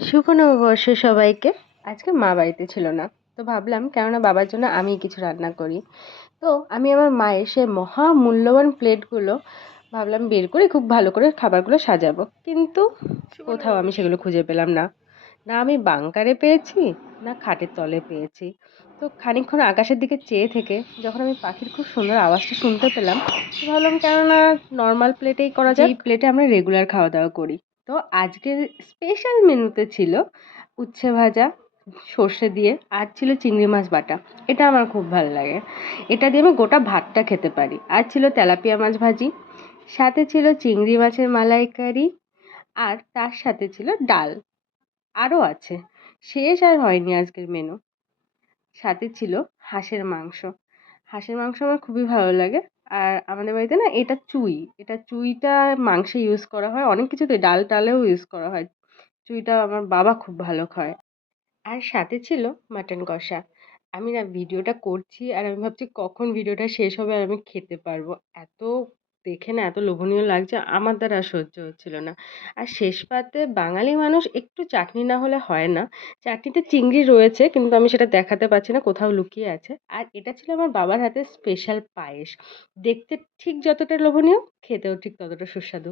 শুভ নববর্ষ সবাইকে। আজকে মা বাড়িতে ছিল না। তো ভাবলাম কেননা বাবার জন্য আমিই কিছু রান্না করি। তো আমি আমার মায়ের সে মহা মূল্যবান প্লেটগুলো ভাবলাম বের করে খুব ভালো করে খাবারগুলো সাজাবো। কিন্তু কোথাও আমি সেগুলো খুঁজে পেলাম না। না আমি বাঙ্কারে পেয়েছি, না খাটের তলে পেয়েছি। তো খানিকক্ষণ আকাশের দিকে চেয়ে থেকে যখন আমি পাখির খুব সুন্দর আওয়াজটা শুনতে পেলাম, তো ভাবলাম কেননা নরমাল প্লেটেই করা যাক। যেই প্লেটে আমরা রেগুলার খাওয়া-দাওয়া করি। তো আজকের স্পেশাল মেনুতে ছিল উচ্ছে ভাজা সর্ষে দিয়ে, আর ছিল চিংড়ি মাছ বাটা। এটা আমার খুব ভাল লাগে। এটা দিয়ে আমি গোটা ভাতটা খেতে পারি। আর ছিল তেলাপিয়া মাছ ভাজি, সাথে ছিল চিংড়ি মাছের মালাইকারি, আর তার সাথে ছিল ডাল। আরও আছে। শেষ আর হয়নি আজকের মেনু। সাথে ছিল হাঁসের মাংস। হাঁসের মাংস আমার খুবই ভালো লাগে। আর আমাদের বাড়িতে না এটা চুইটা মাংসে ইউজ করা হয়। অনেক কিছুতে ডাল-টালেও ইউজ করা হয়। চুইটা আমার বাবা খুব ভালো খায়। আর সাথে ছিল মাটন কষা। আমি না ভিডিওটা করছি আর আমি ভাবছি কখন ভিডিওটা শেষ হবে আর আমি খেতে পারবো। এত দেখে না এত লোভনীয় লাগছে, আমার দ্বারা আর সহ্য হচ্ছিল না। আর শেষ পাতে বাঙালি মানুষ একটু চাটনি না হলে হয় না। চাটনিতে চিংড়ি রয়েছে কিন্তু আমি সেটা দেখাতে পারছি না, কোথাও লুকিয়ে আছে। আর এটা ছিল আমার বাবার হাতের স্পেশাল পায়েস। দেখতে ঠিক যতটা লোভনীয়, খেতেও ঠিক ততটা সুস্বাদু।